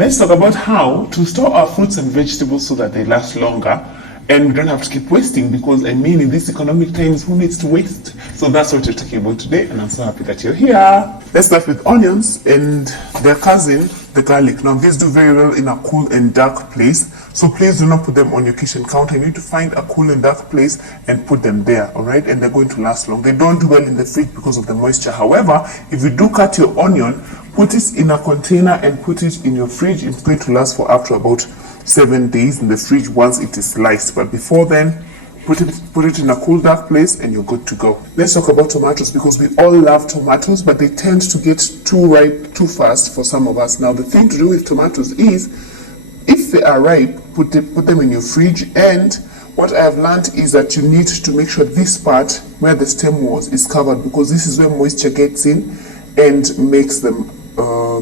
Let's talk about how to store our fruits and vegetables so that they last longer and we don't have to keep wasting, because I mean, in these economic times, who needs to waste? So that's what we're talking about today, and I'm so happy that you're here. Let's start with onions and their cousin, the garlic. Now, these do very well in a cool and dark place, so please do not put them on your kitchen counter. You need to find a cool and dark place and put them there, all right? And they're going to last long. They don't do well in the fridge because of the moisture. However, if you do cut your onion, put it in a container and put it in your fridge. It's going to last for up to about 7 days in the fridge once it is sliced. But before then, put it in a cool dark place and you're good to go. Let's talk about tomatoes, because we all love tomatoes, but they tend to get too ripe too fast for some of us. Now, the thing to do with tomatoes is, if they are ripe, put them in your fridge. And what I have learned is that you need to make sure this part where the stem was is covered, because this is where moisture gets in and makes them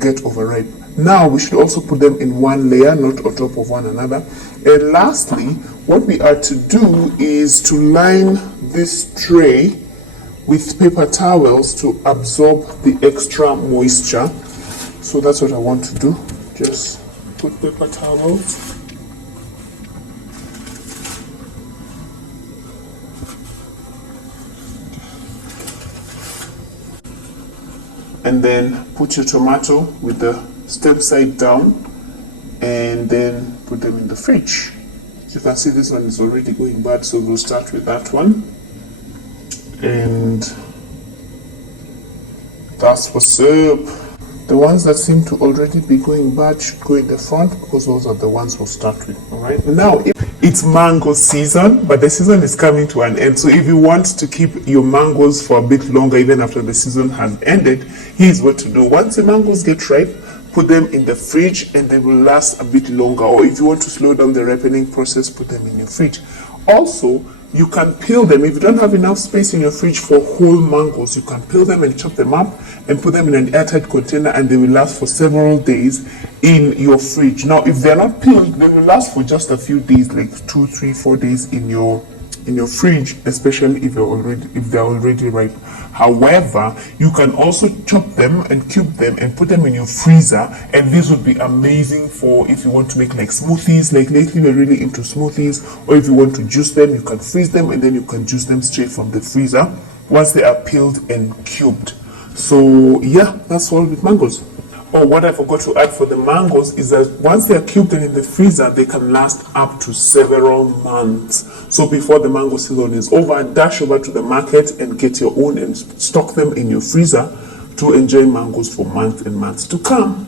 get overripe. Now we should also put them in one layer, not on top of one another. And lastly, what we are to do is to line this tray with paper towels to absorb the extra moisture. So that's what I want to do. Just put paper towels. And then put your tomato with the stem side down and then put them in the fridge. As you can see, this one is already going bad, so we'll start with that one. And that's what's up. The ones that seem to already be going bad should go in the front, because those are the ones we'll start with. All right. Now, it's mango season, but the season is coming to an end. So if you want to keep your mangoes for a bit longer, even after the season has ended, here's what to do. Once the mangoes get ripe, put them in the fridge and they will last a bit longer. Or if you want to slow down the ripening process, put them in your fridge. Also, you can peel them. If you don't have enough space in your fridge for whole mangoes, you can peel them and chop them up and put them in an airtight container, and they will last for several days in your fridge. Now, if they're not peeled, they will last for just a few days, like 2, 3, 4 days in your fridge, especially if they're already ripe. However, you can also chop them and cube them and put them in your freezer, and this would be amazing for if you want to make like smoothies. Like lately we're really into smoothies, or if you want to juice them, you can freeze them and then you can juice them straight from the freezer once they are peeled and cubed. So yeah, that's all with mangoes. Oh, what I forgot to add for the mangoes is that once they are cubed and in the freezer, they can last up to several months. So before the mango season is over, dash over to the market and get your own and stock them in your freezer to enjoy mangoes for months and months to come.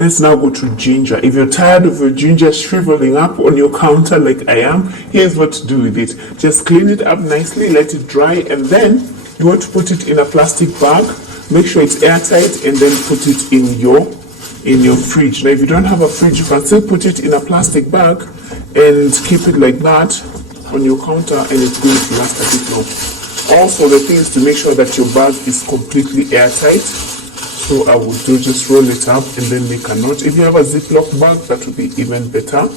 Let's now go to ginger. If you're tired of your ginger shriveling up on your counter like I am, here's what to do with it. Just clean it up nicely, let it dry, and then you want to put it in a plastic bag. Make sure it's airtight, and then put it in your fridge. Now, if you don't have a fridge, you can still put it in a plastic bag and keep it like that on your counter, and it's going to last a bit long. Also, the thing is to make sure that your bag is completely airtight. So I will just roll it up and then make a knot. If you have a Ziploc bag, that would be even better.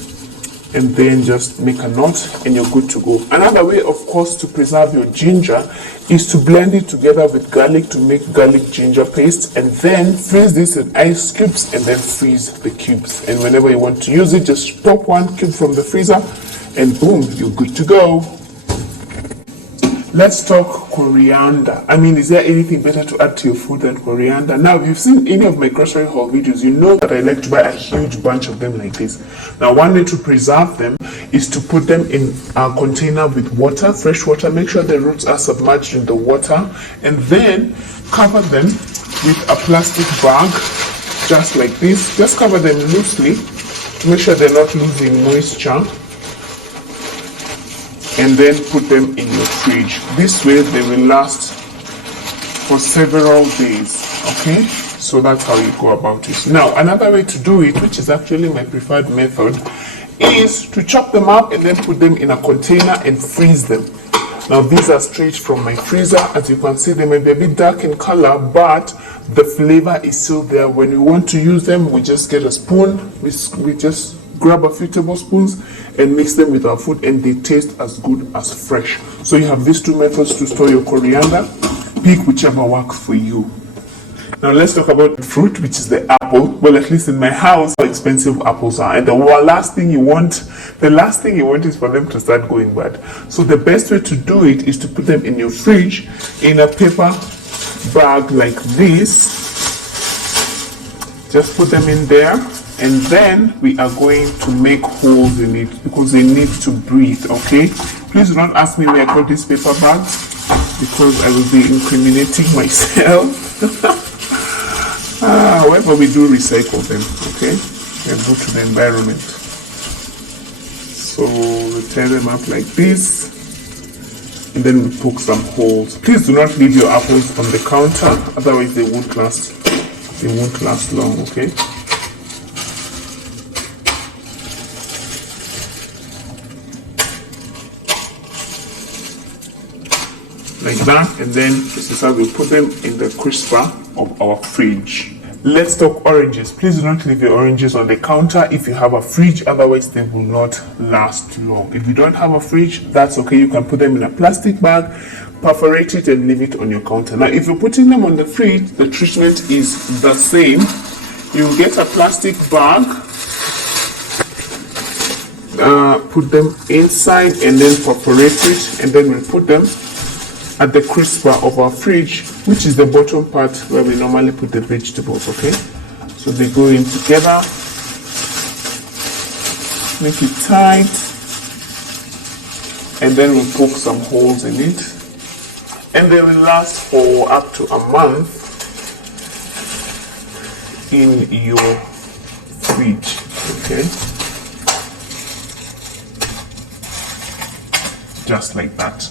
And then just make a knot and you're good to go. Another way, of course, to preserve your ginger is to blend it together with garlic to make garlic ginger paste, and then freeze this in ice cubes and then freeze the cubes. And whenever you want to use it, just pop one cube from the freezer and boom, you're good to go. Let's talk coriander. I mean, is there anything better to add to your food than coriander? Now, if you've seen any of my grocery haul videos, you know that I like to buy a huge bunch of them like this. Now, one way to preserve them is to put them in a container with water, fresh water. Make sure the roots are submerged in the water, and then cover them with a plastic bag, just like this. Just cover them loosely to make sure they're not losing moisture, and then put them in your fridge. This way they will last for several days. Okay, so that's how you go about it. Now, another way to do it, which is actually my preferred method, is to chop them up and then put them in a container and freeze them. Now, these are straight from my freezer. As you can see, they may be a bit dark in color, but the flavor is still there. When we want to use them, we just get a spoon, we just grab a few tablespoons and mix them with our food, and they taste as good as fresh. So you have these two methods to store your coriander. Pick whichever works for you. Now let's talk about fruit, which is the apple. Well, at least in my house, how expensive apples are. And the last thing you want is for them to start going bad. So the best way to do it is to put them in your fridge in a paper bag like this. Just put them in there, and then we are going to make holes in it because they need to breathe, okay? Please do not ask me where I got this paper bag because I will be incriminating myself. However, we do recycle them, okay? And go to the environment. So we tear them up like this, and then we poke some holes. Please do not leave your apples on the counter, otherwise they won't last. They won't last long, okay? Like that, and then this is how we put them in the crisper of our fridge. Let's talk oranges. Please do not leave your oranges on the counter if you have a fridge, otherwise they will not last long. If you don't have a fridge, that's okay. You can put them in a plastic bag, perforate it, and leave it on your counter. Now, if you're putting them on the fridge, the treatment is the same. You get a plastic bag, put them inside, and then perforate it, and then we put them at the crisper of our fridge, which is the bottom part where we normally put the vegetables, okay? So they go in together, make it tight, and then we poke some holes in it, and they will last for up to a month in your fridge, okay? Just like that.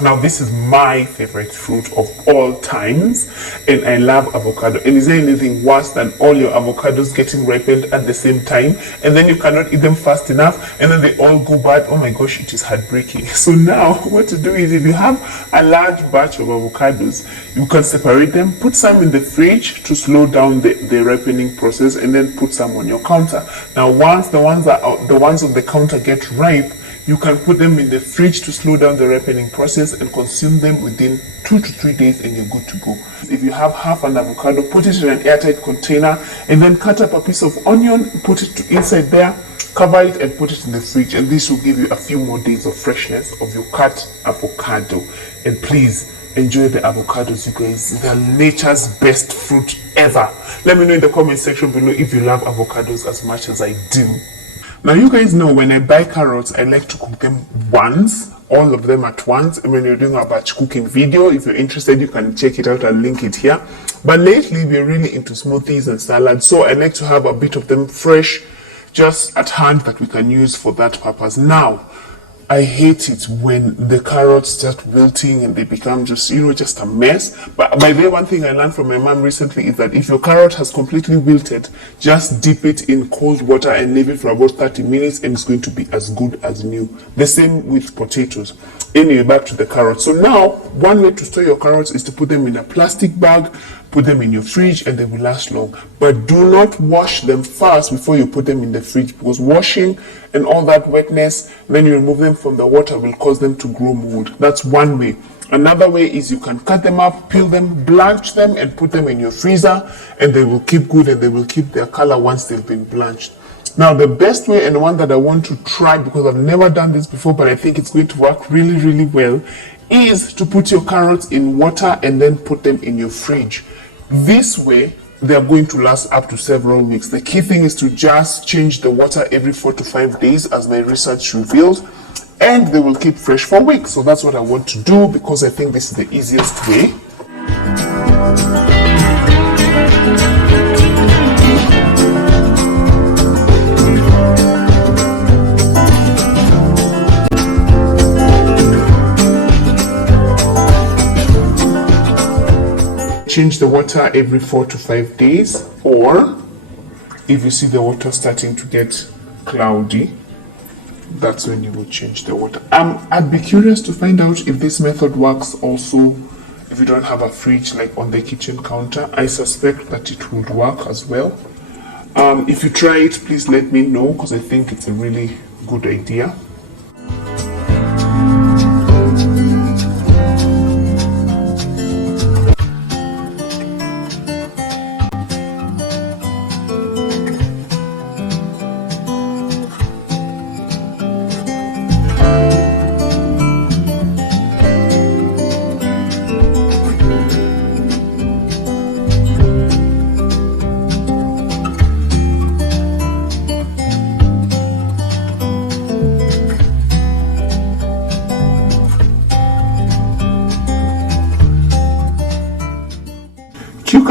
Now, this is my favorite fruit of all times, and I love avocado. And is there anything worse than all your avocados getting ripened at the same time, and then you cannot eat them fast enough, and then they all go bad? Oh my gosh, it is heartbreaking. So now, what to do is, if you have a large batch of avocados, you can separate them, put some in the fridge to slow down the ripening process, and then put some on your counter. Now, once the ones on the counter get ripe, you can put them in the fridge to slow down the ripening process and consume them within 2 to 3 days, and you're good to go. If you have half an avocado, put it in an airtight container, and then cut up a piece of onion, put it inside there, cover it, and put it in the fridge, and this will give you a few more days of freshness of your cut avocado. And please enjoy the avocados, you guys. They're nature's best fruit ever. Let me know in the comment section below if you love avocados as much as I do. Now, you guys know when I buy carrots, I like to cook them once, all of them at once. And when you're doing a batch cooking video, if you're interested, you can check it out. I'll link it here. But lately, we're really into smoothies and salads, so I like to have a bit of them fresh, just at hand, that we can use for that purpose. Now, I hate it when the carrots start wilting and they become just a mess. But by the way, one thing I learned from my mom recently is that if your carrot has completely wilted, just dip it in cold water and leave it for about 30 minutes, and it's going to be as good as new. The same with potatoes. Anyway, back to the carrots. So now, one way to store your carrots is to put them in a plastic bag, put them in your fridge, and they will last long. But do not wash them first before you put them in the fridge, because washing and all that wetness, when you remove them from the water, will cause them to grow mold. That's one way. Another way is you can cut them up, peel them, blanch them, and put them in your freezer, and they will keep good, and they will keep their color once they've been blanched. Now, the best way, and one that I want to try, because I've never done this before, but I think it's going to work really, really well, is to put your carrots in water and then put them in your fridge. This way, they are going to last up to several weeks. The key thing is to just change the water every 4 to 5 days, as my research revealed, and they will keep fresh for weeks. So that's what I want to do, because I think this is the easiest way. Change the water every 4 to 5 days, or if you see the water starting to get cloudy, that's when you will change the water. I'd be curious to find out if this method works also if you don't have a fridge like on the kitchen counter. I suspect that it would work as well. If you try it, please let me know, because I think it's a really good idea.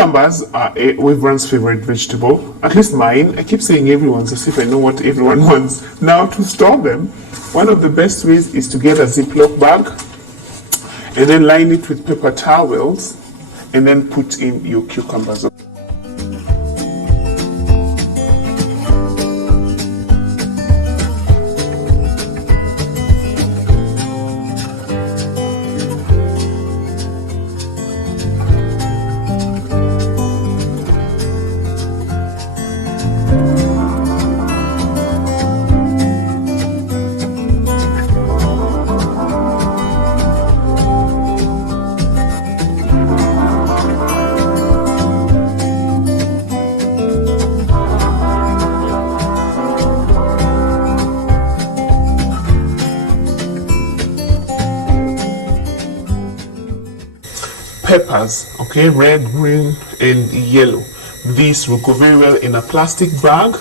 Cucumbers are everyone's favorite vegetable, at least mine. I keep saying everyone's as if I know what everyone wants. Now, to store them, one of the best ways is to get a Ziploc bag and then line it with paper towels and then put in your cucumbers. Peppers, okay, red, green, and yellow. These will go very well in a plastic bag.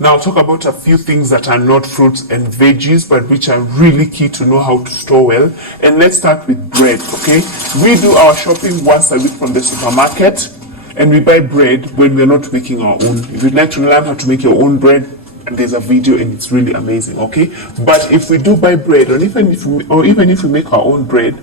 Now I'll talk about a few things that are not fruits and veggies, but which are really key to know how to store well. And let's start with bread, okay? We do our shopping once a week from the supermarket, and we buy bread when we're not making our own. If you'd like to learn how to make your own bread, there's a video and it's really amazing, okay? But if we do buy bread, or even if we make our own bread,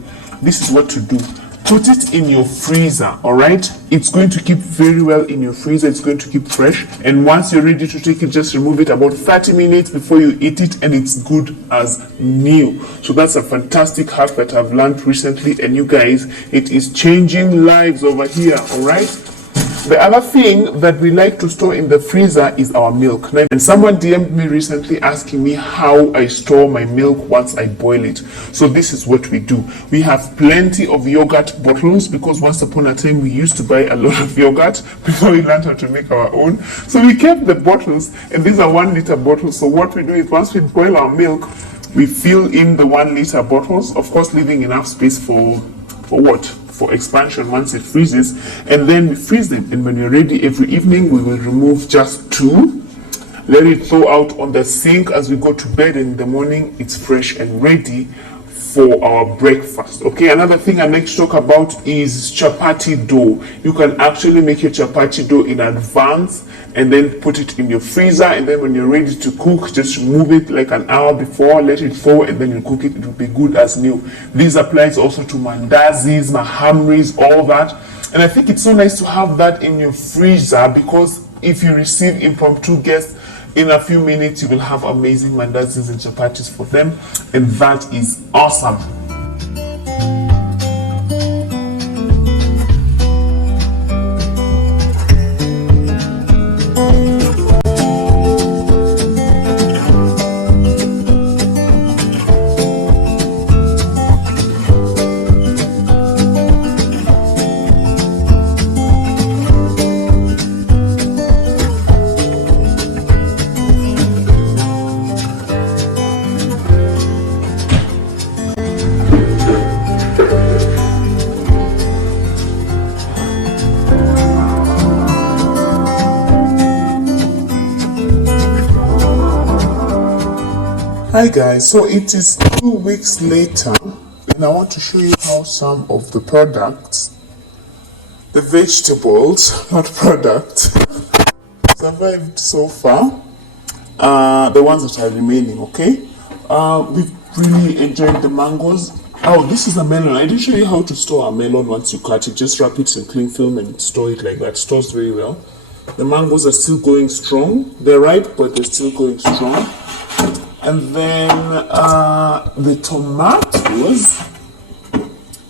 this is what to do. Put it in your freezer, all right? It's going to keep very well in your freezer. It's going to keep fresh. And once you're ready to take it, just remove it about 30 minutes before you eat it, and it's good as new. So that's a fantastic hack that I've learned recently. And you guys, it is changing lives over here, all right? The other thing that we like to store in the freezer is our milk. And someone DM'd me recently asking me how I store my milk once I boil it. So this is what we do. We have plenty of yogurt bottles, because once upon a time we used to buy a lot of yogurt before we learned how to make our own. So we kept the bottles, and these are 1 liter bottles. So what we do is, once we boil our milk, we fill in the 1 liter bottles, of course leaving enough space for what? For expansion once it freezes, and then we freeze them. And when you're ready every evening, we will remove just 2, let it thaw out on the sink as we go to bed, and in the morning it's fresh and ready for our breakfast. Okay, another thing I like to talk about is chapati dough. You can actually make your chapati dough in advance and then put it in your freezer, and then when you're ready to cook, just remove it like an hour before, let it thaw, and then you cook it. It will be good as new. This applies also to mandazis, mahamris, all that. And I think it's so nice to have that in your freezer, because if you receive impromptu guests, in a few minutes you will have amazing mandazis and chapatis for them, and that is awesome. Hi guys, so it is 2 weeks later, and I want to show you how some of the products, the vegetables, not products, survived so far. The ones that are remaining, okay? We've really enjoyed the mangoes. Oh, this is a melon. I didn't show you how to store a melon once you cut it. Just wrap it in cling film and store it like that. Stores very well. The mangoes are still going strong. They're ripe, but they're still going strong. And then the tomatoes,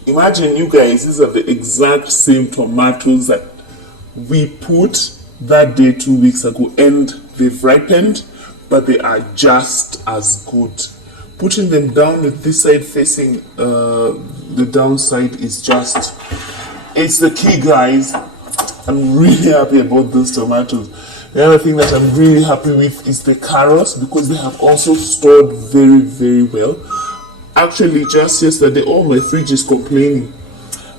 imagine you guys, these are the exact same tomatoes that we put that day 2 weeks ago, and they've ripened, but they are just as good. Putting them down with this side facing the downside is just, it's the key, guys. I'm really happy about those tomatoes. The other thing that I'm really happy with is the carrots, because they have also stored very, very well. Actually, just yesterday, my fridge is complaining.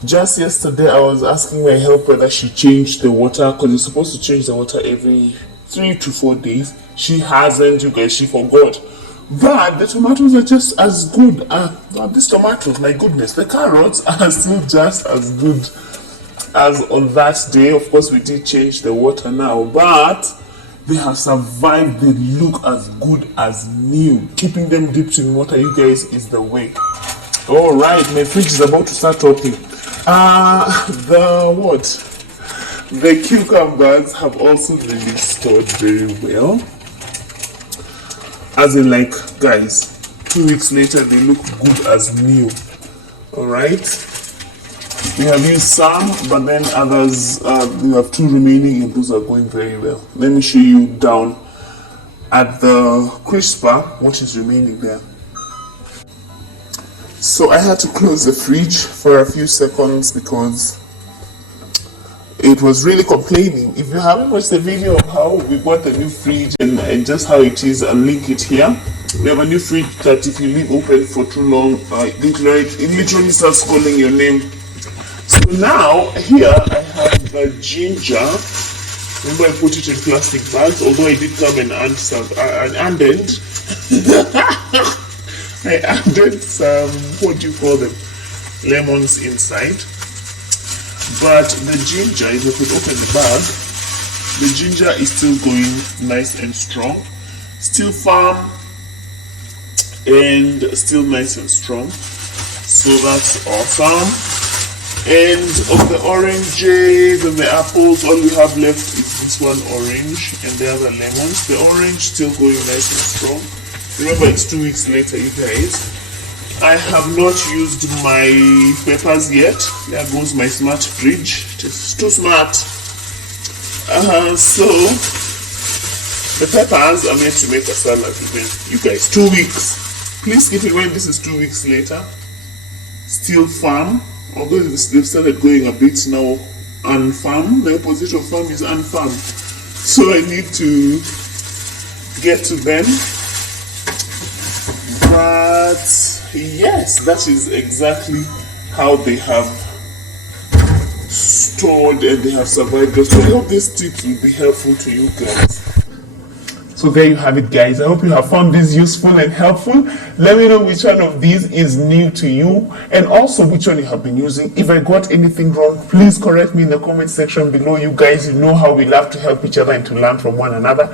Just yesterday, I was asking my helper that she changed the water, because you're supposed to change the water every 3 to 4 days. She hasn't, you guys, she forgot. But the tomatoes are just as good. These tomatoes, my goodness, the carrots are still just as good as on that day. Of course, we did change the water now, but they have survived. They look as good as new. Keeping them dipped in water, you guys, is the way. All right, my fridge is about to start talking. The cucumbers have also really stored very well. As in, like, guys, 2 weeks later, they look good as new. All right. We have used some, but then others, we have 2 remaining, and those are going very well. Let me show you down at the crisper what is remaining there. So I had to close the fridge for a few seconds because it was really complaining. If you haven't watched the video of how we bought the new fridge and just how it is, I'll link it here. We have a new fridge that if you leave open for too long, it literally starts calling your name. So now here I have the ginger. Remember, I put it in plastic bags, although I did come and add some, I added some, what do you call them, lemons inside. But the ginger, if you could open the bag, the ginger is still going nice and strong, still firm and still nice and strong. So that's awesome. And of the oranges and the apples, all we have left is this one orange and the other lemons. The orange still going nice and strong. Remember, it's 2 weeks later, you guys. I have not used my peppers yet. There goes my smart fridge. It's too smart. So the peppers are meant to make a salad with them. You guys, 2 weeks. Please keep in mind this is 2 weeks later. Still firm. Although they've started going a bit now unfirm. The opposite of firm is unfirm. So I need to get to them. But yes, that is exactly how they have stored and they have survived. So I hope these tips will be helpful to you guys. So there you have it, guys. I hope you have found this useful and helpful. Let me know which one of these is new to you and also which one you have been using. If I got anything wrong, please correct me in the comment section below. You guys, you know how we love to help each other and to learn from one another.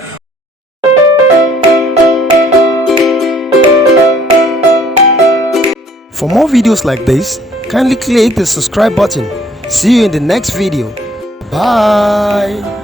For more videos like this, kindly click the subscribe button. See you in the next video. Bye.